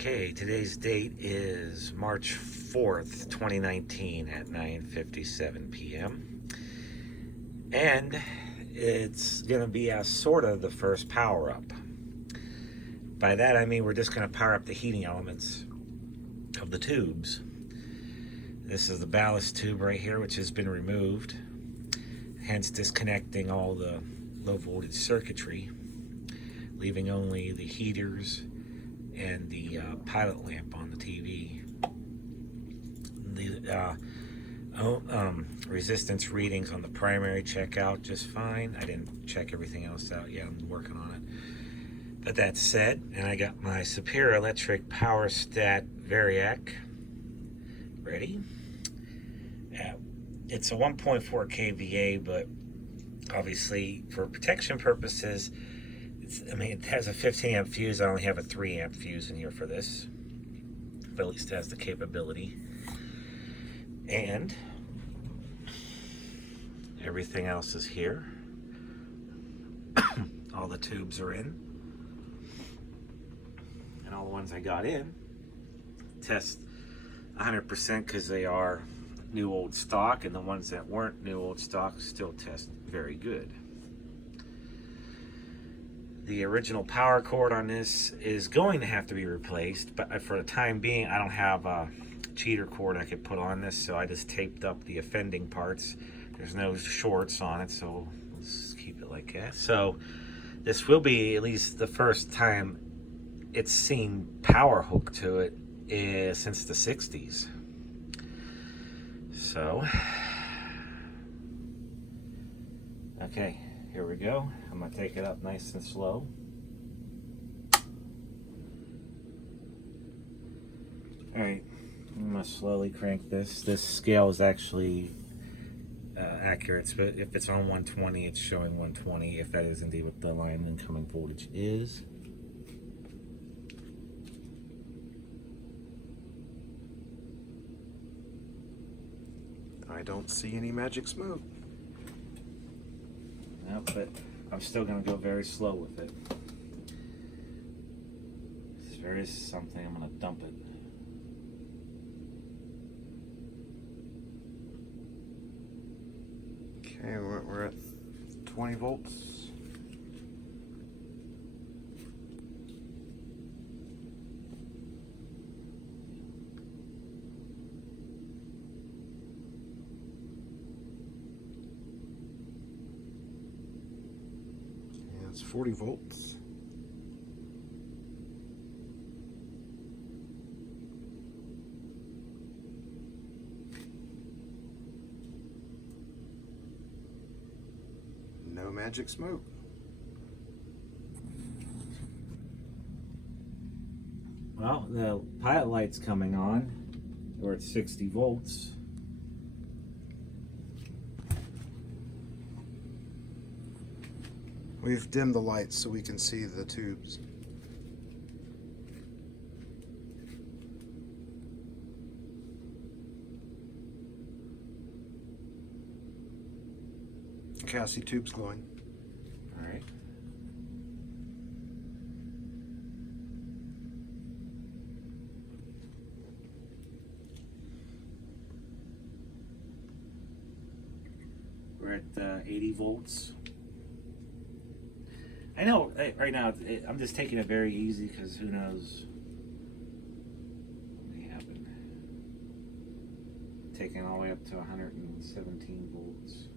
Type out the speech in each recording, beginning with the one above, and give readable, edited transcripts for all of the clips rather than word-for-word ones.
Okay, today's date is March 4th, 2019 at 9:57 p.m. And it's going to be sort of the first power up. By that I mean we're just going to power up the heating elements of the tubes. This is the ballast tube right here, which has been removed, hence disconnecting all the low voltage circuitry, leaving only the heaters and the pilot lamp on the TV. The resistance readings on the primary check out just fine. I didn't check everything else out yet. I'm working on it. But that said, and I got my Superior Electric Power Stat Variac ready. It's a 1.4 kVA, but obviously for protection purposes, it has a 15 amp fuse. I only have a 3 amp fuse in here for this, but at least it has the capability. And everything else is here. All the tubes are in, and all the ones I got in test 100% because they are new old stock, and the ones that weren't new old stock still test very good. The original power cord on this is going to have to be replaced, but for the time being I don't have a cheater cord I could put on this, so I just taped up the offending parts. There's no shorts on it, so let's keep it like that. So this will be at least the first time it's seen power hooked to it since the 60s. So okay, here we go. I'm going to take it up nice and slow. Alright, I'm going to slowly crank this. This scale is actually accurate, but if it's on 120, it's showing 120, if that is indeed what the line incoming voltage is. I don't see any magic smoke. No, but I'm still going to go very slow with it. If there is something, I'm going to dump it. Okay, we're at 20 volts. Yeah, it's 40 volts. No magic smoke. Well, the pilot light's coming on. We're at 60 volts. We've dimmed the lights so we can see the tubes. Okay, I see tubes glowing. All right. We're at 80 volts. I know right now I'm just taking it very easy because who knows what may happen. Taking all the way up to 117 volts.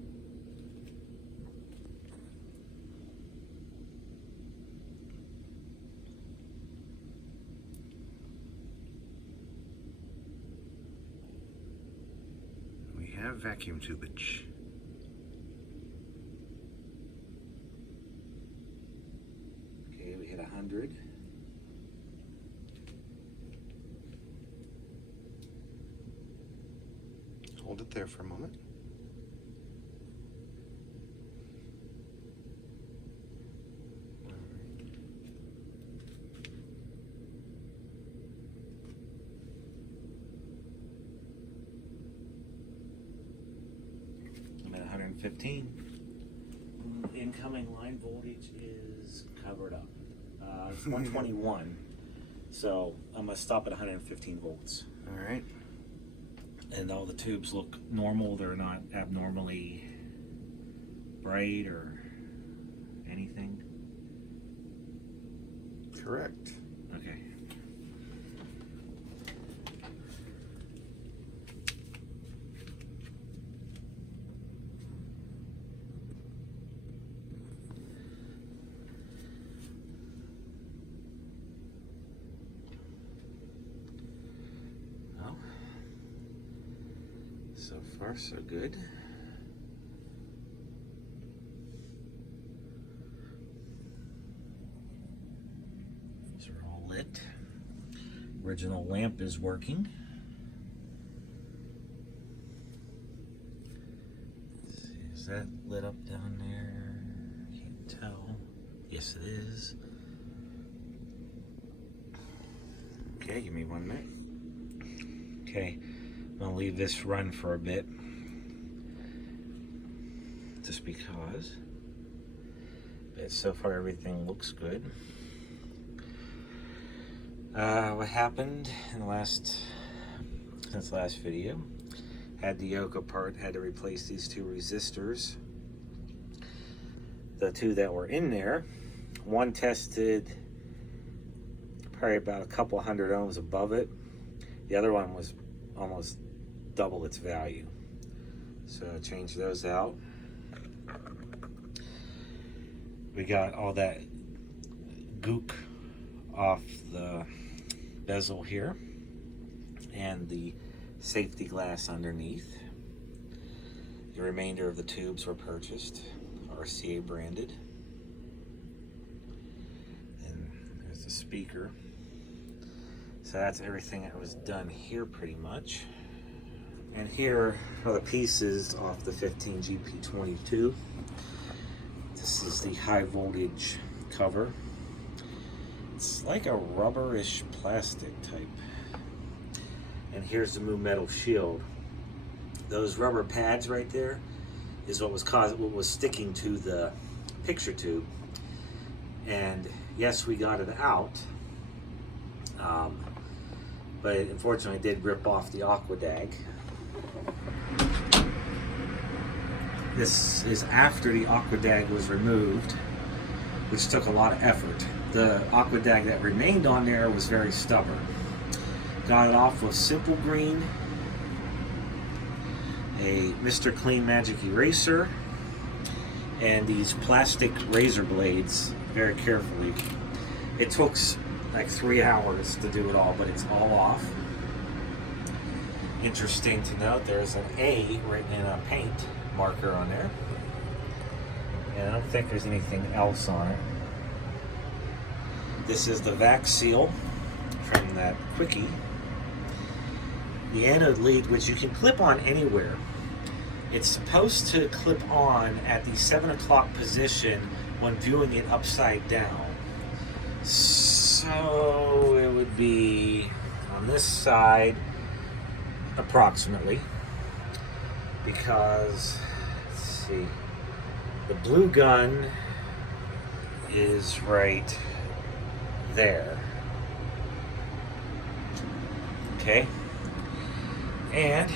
We have vacuum tubage. Okay, we hit 100. Hold it there for a moment. I'm at 115. Incoming line voltage is covered up. It's 121. So I'm going to stop at 115 volts. All right. And all the tubes look normal. They're not abnormally bright or anything. Correct. Okay. Well, so far so good. These are all lit. Original lamp is working. Let's see, is that lit up down there? Can't tell. Yes, it is. Okay, give me 1 minute. Okay, I'm gonna leave this run for a bit, just because. But so far everything looks good. What happened in the since last video? Had the yoke apart, had to replace these 2 resistors. The 2 that were in there, one tested probably about a couple hundred ohms above it. The other one was almost double its value. So I changed those out. We got all that gook off the bezel here and the safety glass underneath. The remainder of the tubes were purchased, RCA branded. And there's the speaker. So that's everything that was done here pretty much. And here are the pieces off the 15 GP22. This is the high voltage cover. It's like a rubberish plastic type. And here's the new metal shield. Those rubber pads right there is what was sticking to the picture tube. And yes, we got it out. But it unfortunately did rip off the aquadag. This is after the aquadag was removed, which took a lot of effort. The aquadag that remained on there was very stubborn. Got it off with Simple Green, a Mr. Clean Magic eraser, and these plastic razor blades very carefully. It took like 3 hours to do it all, but it's all off. Interesting to note, there's an A written in a paint marker on there. And I don't think there's anything else on it. This is the vac seal from that quickie. The anode lead, which you can clip on anywhere. It's supposed to clip on at the 7 o'clock position when viewing it upside down. So it would be on this side approximately, because let's see, the blue gun is right there. Okay, and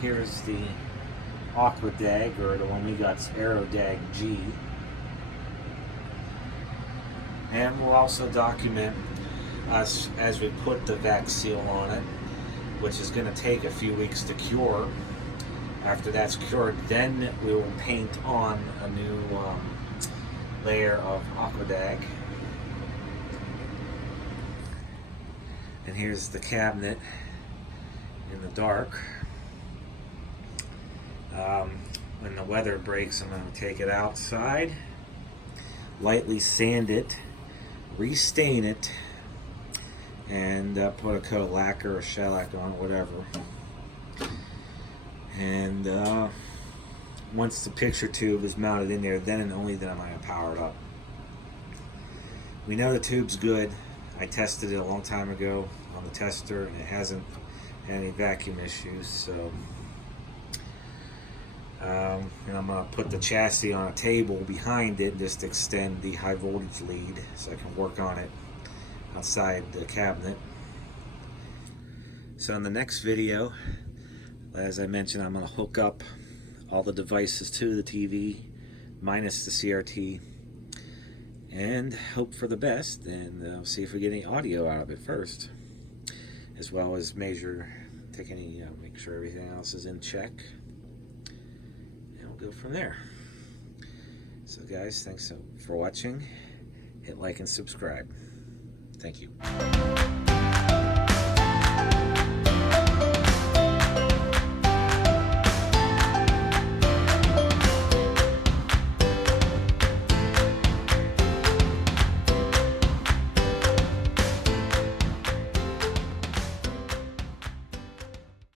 here's the aquadag, or the one we got's Aerodag G. And we'll also document us as we put the vac seal on it, which is going to take a few weeks to cure. After that's cured, then we will paint on a new layer of aquadag. And here's the cabinet in the dark. When the weather breaks, I'm going to take it outside, lightly sand it, restain it, and put a coat of lacquer or shellac on it, whatever. And once the picture tube is mounted in there, then and only then am I going to power it up. We know the tube's good. I tested it a long time ago on the tester, and it hasn't had any vacuum issues. So, and I'm going to put the chassis on a table behind it, just extend the high voltage lead so I can work on it outside the cabinet. So in the next video, as I mentioned, I'm going to hook up all the devices to the TV minus the CRT and hope for the best, and see if we get any audio out of it first, as well as make sure everything else is in check, and we'll go from there. So guys, thanks for watching. Hit like and subscribe. Thank you.